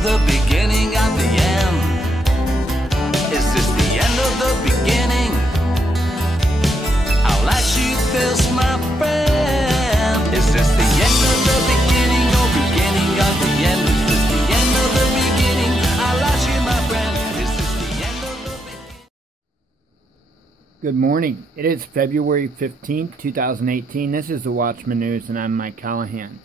of the beginning of the end? Is this the end of the beginning? I'll ask you this, my friend. Is this the end of the beginning or beginning of the end? Is this the end of the beginning? I'll ask you, my friend. Is this the end of the beginning? Good morning. It is February 15th, 2018. This is the Watchman News, and I'm Mike Callahan.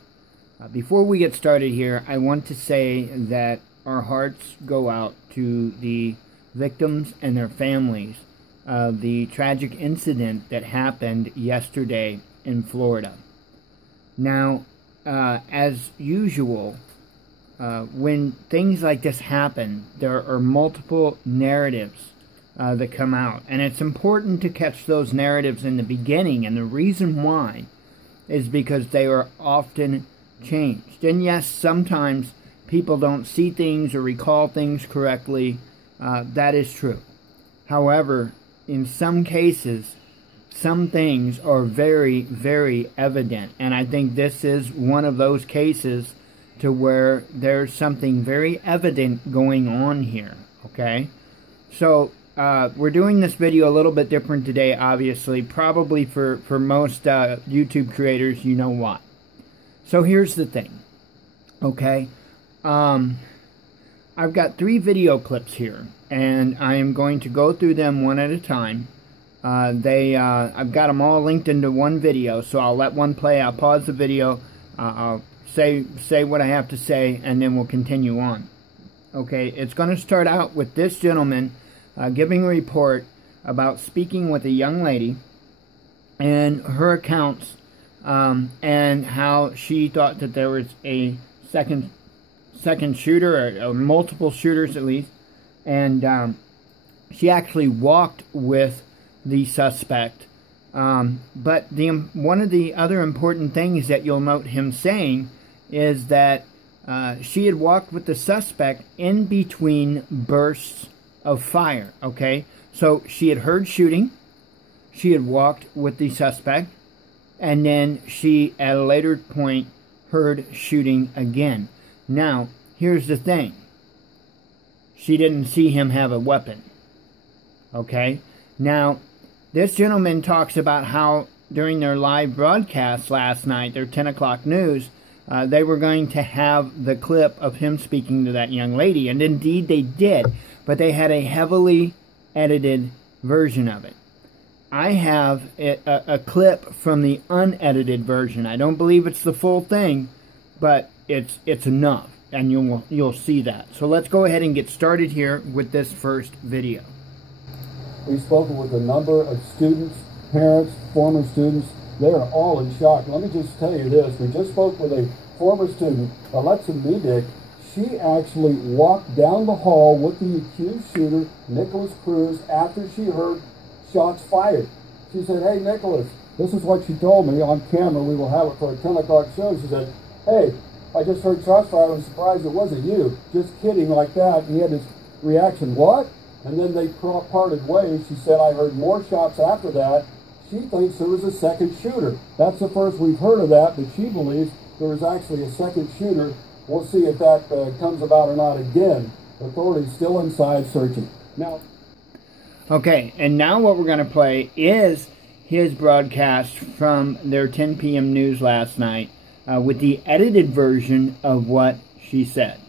Before we get started here, I want to say that our hearts go out to the victims and their families of the tragic incident that happened yesterday in Florida. Now, as usual, when things like this happen, there are multiple narratives that come out. And it's important to catch those narratives in the beginning. And the reason why is because they are often changed. And yes, sometimes people don't see things or recall things correctly. That is true. However, in some cases, some things are very, very evident. And I think this is one of those cases to where there's something very evident going on here. Okay? So, we're doing this video a little bit different today, obviously. Probably for most YouTube creators, you know why. So here's the thing, okay? I've got 3 video clips here, and I am going to go through them one at a time. I've got them all linked into one video, so I'll let one play. I'll pause the video. I'll say what I have to say, and then we'll continue on. Okay, it's going to start out with this gentleman giving a report about speaking with a young lady and her accounts. And how she thought that there was a second shooter, or multiple shooters at least, and she actually walked with the suspect. But one of the other important things that you'll note him saying is that she had walked with the suspect in between bursts of fire. Okay, so she had heard shooting, she had walked with the suspect, and then she, at a later point, heard shooting again. Now, here's the thing. She didn't see him have a weapon. Okay? Now, this gentleman talks about how during their live broadcast last night, their 10 o'clock news, they were going to have the clip of him speaking to that young lady. And indeed they did. But they had a heavily edited version of it. I have a clip from the unedited version. I don't believe it's the full thing, but it's enough, and you'll see that. So let's go ahead and get started here with this first video. We've spoken with a number of students, parents, former students. They are all in shock. Let me just tell you this. We just spoke with a former student, Alexa Medic. She actually walked down the hall with the accused shooter, Nicholas Cruz, after she heard shots fired. She said, "Hey, Nicholas, this is what she told me on camera. We will have it for a 10 o'clock show." She said, "Hey, I just heard shots fired. I'm surprised it wasn't you." Just kidding, like that. And he had this reaction, "What?" And then they parted ways. She said, "I heard more shots after that." She thinks there was a second shooter. That's the first we've heard of that, but she believes there was actually a second shooter. We'll see if that comes about or not again. Authorities still inside searching. Now, okay, and now what we're going to play is his broadcast from their 10 p.m. news last night with the edited version of what she said.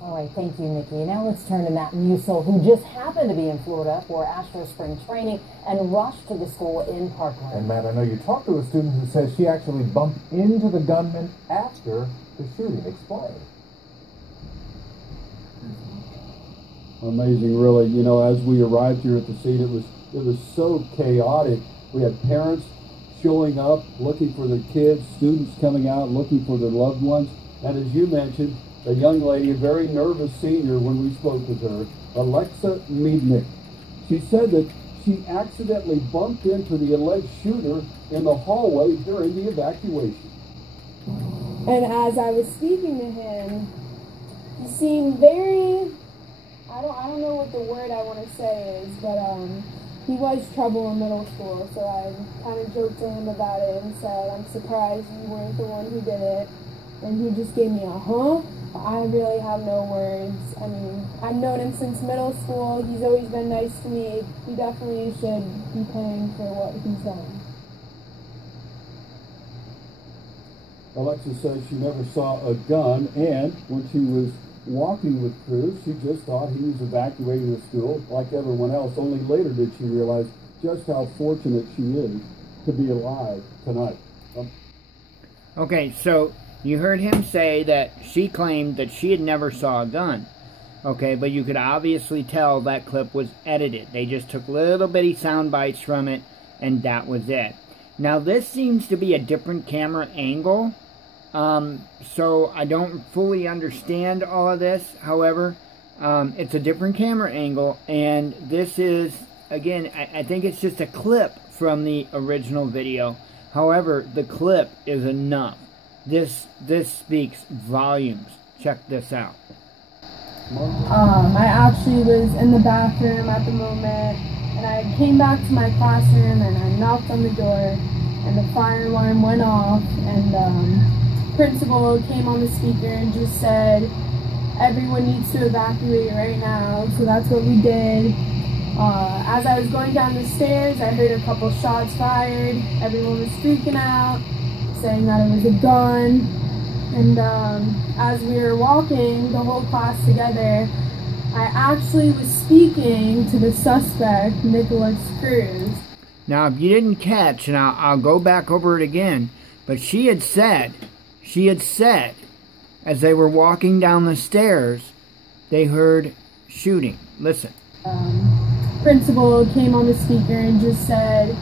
All right, thank you, Nikki. Now let's turn to Matt Musil, who just happened to be in Florida for Astro Spring training and rushed to the school in Parkland. And Matt, I know you talked to a student who says she actually bumped into the gunman after the shooting. Explain. amazing, really. You know, as we arrived here at the scene, it was so chaotic. We had parents showing up, looking for their kids, students coming out, looking for their loved ones. And as you mentioned, a young lady, a very nervous senior when we spoke with her, Alexa Medic. She said that she accidentally bumped into the alleged shooter in the hallway during the evacuation. And as I was speaking to him, he seemed very, I don't know what the word I want to say is, but he was trouble in middle school, so I kind of joked to him about it and said, I'm surprised you weren't the one who did it. And he just gave me a huh. I really have no words. I mean, I've known him since middle school. He's always been nice to me. He definitely should be paying for what he's done. Alexis says she never saw a gun, and when she was walking with Cruz, she just thought he was evacuating the school like everyone else. Only later did she realize just how fortunate she is to be alive tonight. Okay, so you heard him say that she claimed that she had never saw a gun. Okay, but you could obviously tell that clip was edited. They just took little bitty sound bites from it, and that was it. Now, this seems to be a different camera angle, so I don't fully understand all of this. However, it's a different camera angle, and this is, again, I think it's just a clip from the original video. However, the clip is enough. This speaks volumes. Check this out. I actually was in the bathroom at the moment, and I came back to my classroom and I knocked on the door, and the fire alarm went off, and principal came on the speaker and just said, everyone needs to evacuate right now. So that's what we did. As I was going down the stairs, I heard a couple shots fired. Everyone was freaking out, saying that it was a gun. And as we were walking, the whole class together, I actually was speaking to the suspect, Nicholas Cruz. Now, if you didn't catch, and I'll go back over it again, but she had said, as they were walking down the stairs, they heard shooting. Listen. Principal came on the speaker and just said,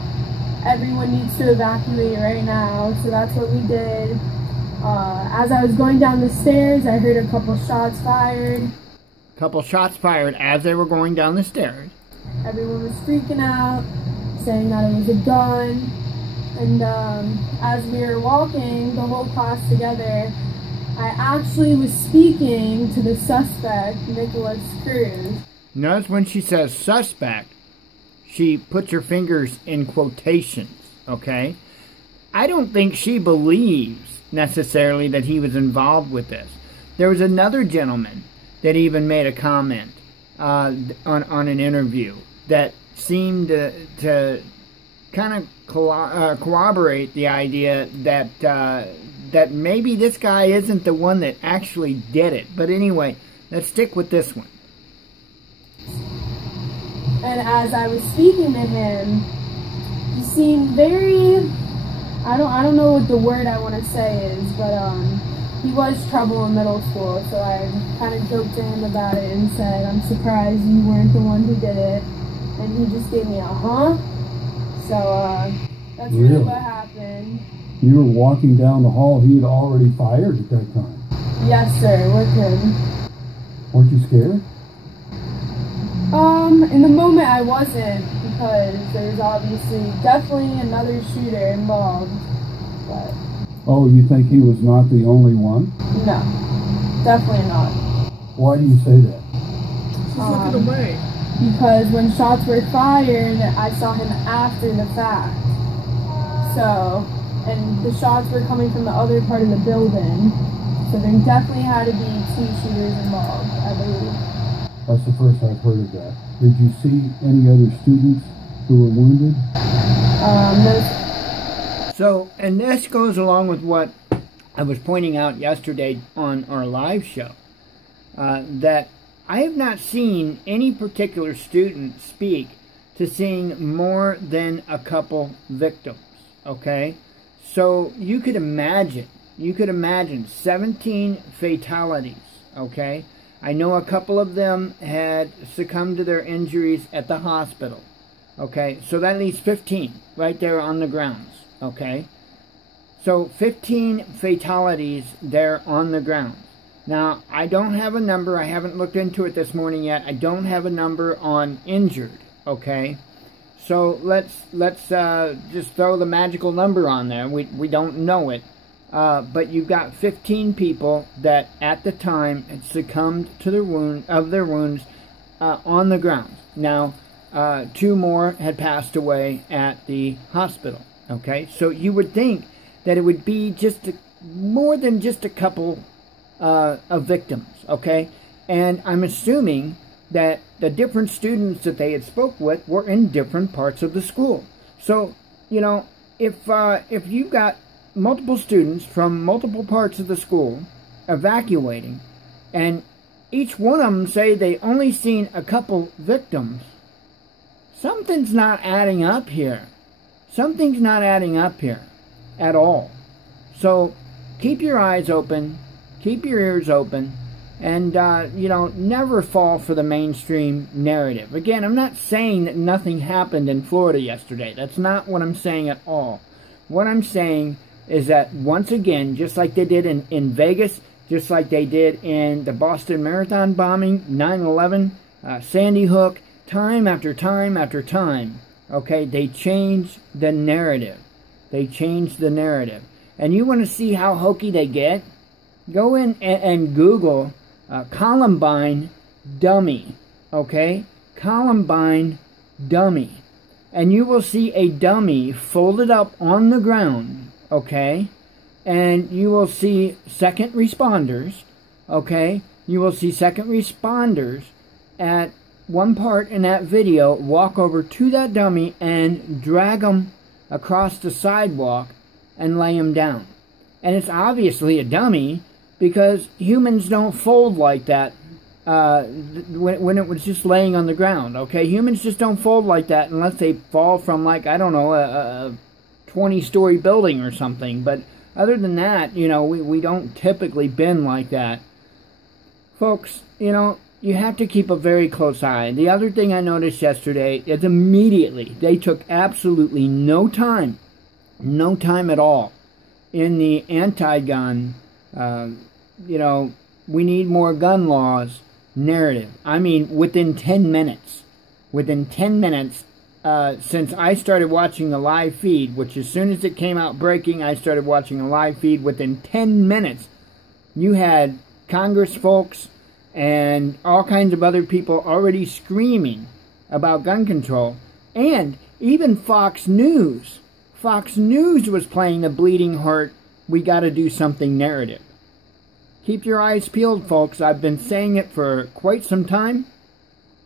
everyone needs to evacuate right now. So that's what we did. As I was going down the stairs, I heard a couple shots fired. Couple shots fired as they were going down the stairs. Everyone was freaking out, saying that it was a gun. And as we were walking, the whole class together, I actually was speaking to the suspect, Nicholas Cruz. Notice when she says suspect, she puts her fingers in quotations, okay? I don't think she believes necessarily that he was involved with this. There was another gentleman that even made a comment on an interview that seemed to kind of corroborate the idea that that maybe this guy isn't the one that actually did it. But anyway, let's stick with this one. And as I was speaking to him, he seemed very, I don't know what the word I want to say is, but he was trouble in middle school, so I kind of joked to him about it and said, I'm surprised you weren't the one who did it. And he just gave me a huh. So that's really what happened. You were walking down the hall, he had already fired at that time. Yes, sir, with him. Weren't you scared? In the moment I wasn't, because there's obviously definitely another shooter involved, but... Oh, you think he was not the only one? No, definitely not. Why do you say that? She's looking away. Because when shots were fired, I saw him after the fact. So, and the shots were coming from the other part of the building, so there definitely had to be two shooters involved, I believe. That's the first I've heard of that. Did you see any other students who were wounded? No. So, and this goes along with what I was pointing out yesterday on our live show, that I have not seen any particular student speak to seeing more than a couple victims, okay? So you could imagine 17 fatalities, okay? I know a couple of them had succumbed to their injuries at the hospital, okay? So that leaves 15 right there on the grounds, okay? So 15 fatalities there on the grounds. Now, I don't have a number. I haven't looked into it this morning yet. I don't have a number on injured, okay? So let's just throw the magical number on there. We don't know it. But you've got 15 people that at the time had succumbed to their wounds on the grounds. Now, 2 more had passed away at the hospital, okay? So you would think that it would be just more than just a couple of victims, okay? And I'm assuming that the different students that they had spoke with were in different parts of the school. So, you know, if you've got multiple students from multiple parts of the school evacuating, and each one of them say they only seen a couple victims, something's not adding up here. Something's not adding up here at all. So keep your eyes open, keep your ears open, and, you know, never fall for the mainstream narrative. Again, I'm not saying that nothing happened in Florida yesterday. That's not what I'm saying at all. What I'm saying is that, once again, just like they did in Vegas, just like they did in the Boston Marathon bombing, 9/11, Sandy Hook, time after time after time, okay, they changed the narrative. They changed the narrative. And you want to see how hokey they get? Go in and Google Columbine dummy, okay? Columbine dummy. And you will see a dummy folded up on the ground, okay? And you will see second responders, okay? You will see second responders at one part in that video walk over to that dummy and drag them across the sidewalk and lay him down. And it's obviously a dummy, because humans don't fold like that when it was just laying on the ground, okay? Humans just don't fold like that unless they fall from, like, I don't know, a 20-story building or something. But other than that, you know, we don't typically bend like that. Folks, you know, you have to keep a very close eye. The other thing I noticed yesterday is immediately they took absolutely no time at all in the anti-gun, you know, we need more gun laws narrative. I mean, within 10 minutes. Within 10 minutes, since I started watching the live feed, which as soon as it came out breaking, I started watching a live feed. Within 10 minutes, you had Congress folks and all kinds of other people already screaming about gun control. And even Fox News. Fox News was playing the bleeding heart, we got to do something narrative. Keep your eyes peeled, folks. I've been saying it for quite some time,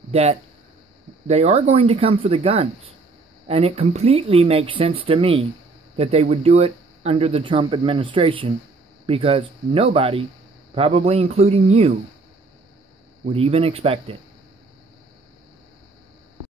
that they are going to come for the guns. And it completely makes sense to me that they would do it under the Trump administration, because nobody, probably including you, would even expect it.